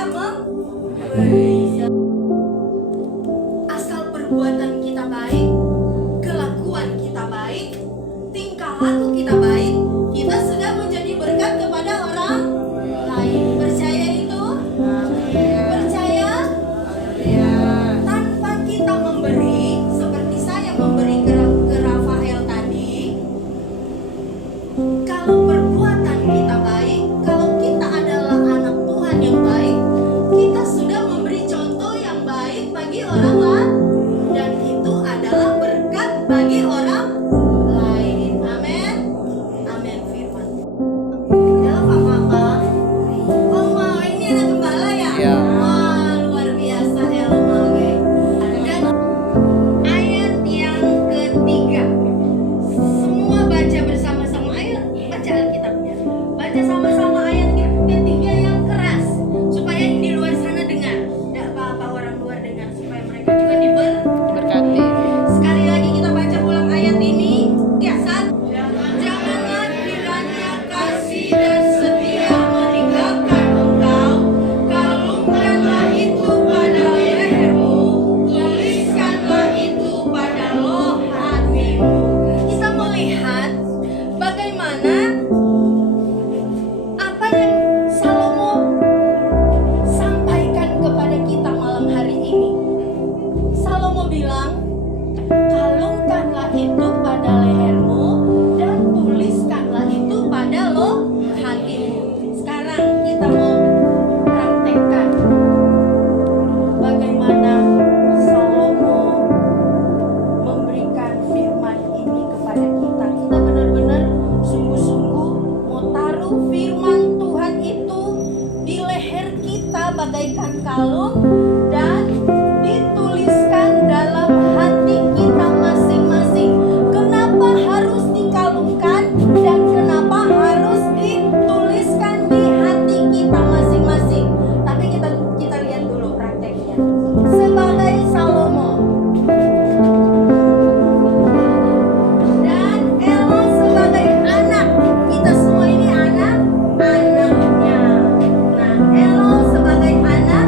tidak memberi. Asal perbuatan kita baik, kelakuan kita baik, tingkah laku kita baik, kita sudah menjadi berkat kepada orang lain. Percaya itu? Percaya? Tanpa kita memberi, seperti saya memberi ke Rafael tadi, kalau perbuatan kita baik, kalau kita adalah anak Tuhan yang baik, kita sudah memberi contoh yang baik bagi orang lain, dan itu adalah berkat bagi orang lain. Amin. Amin firman. Halo Pak Mama. Oh Mama, ini anak gembala ya? Iya. Wah, luar biasa ya Mama. Dan ayat yang ketiga, semua baca bersama-sama. Ayo baca Alkitabnya. Baca sama-sama ayat ketiga yang keras, supaya di luar sana dengar. Tidak apa-apa orang luar dengar, supaya mereka juga Berkati. Sekali lagi kita baca ulang ayat ini. Ya, janganlah kiranya kasih dan setia meninggalkan engkau, kalungkanlah itu pada lehermu, tuliskanlah itu pada loh hatimu. Kita melihat bagaimana apa yang Salomo sampaikan kepada kita malam hari ini. Salomo bilang, kalungkanlah itu pada lehermu dan tuliskanlah itu pada loh hatimu. Sekarang kita mau praktekkan bagaimana Salomo memberikan firman ini kepada kita. Kita benar-benar sungguh-sungguh mau taruh firman Tuhan itu di leher kita bagaikan kalung dan dituliskan dalam hati kita masing-masing. Kenapa harus dikalungkan dan kenapa harus dituliskan di hati kita masing-masing? Tapi kita lihat dulu prakteknya. Sebagai Salomo dan Elo sebagai anak, kita semua ini anak-anaknya. Nah, Elo sebagai anak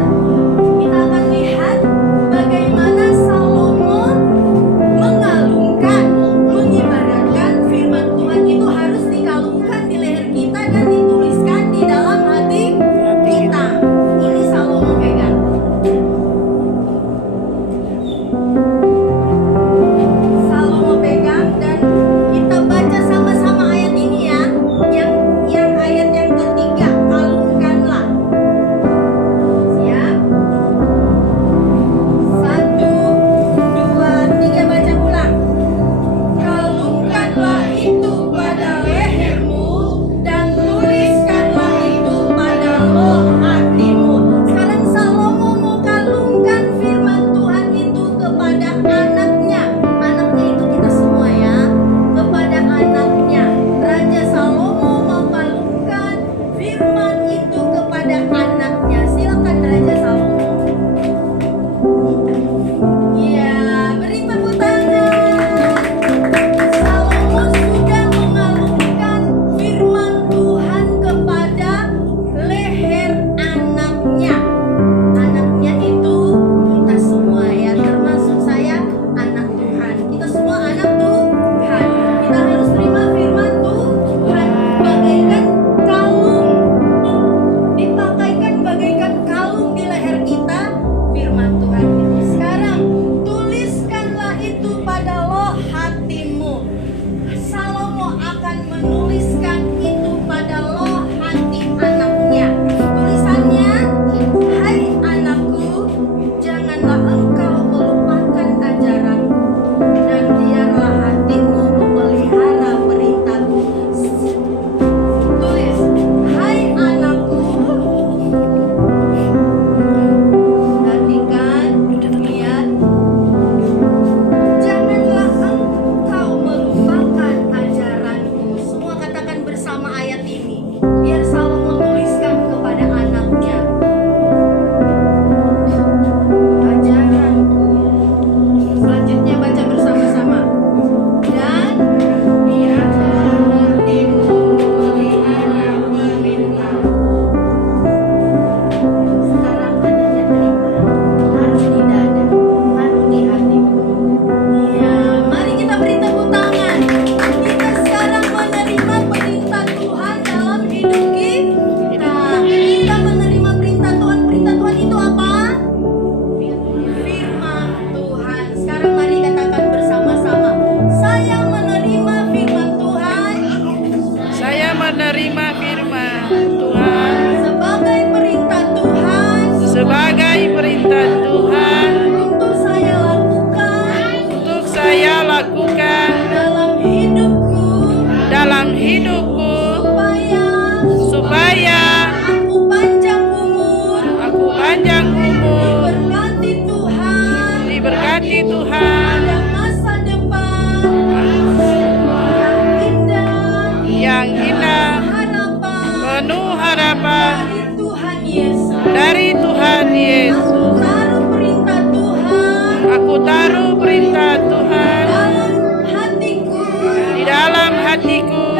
hatiku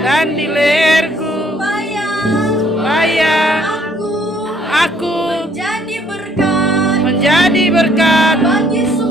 dan di leherku, supaya aku aku menjadi berkat bagi bagi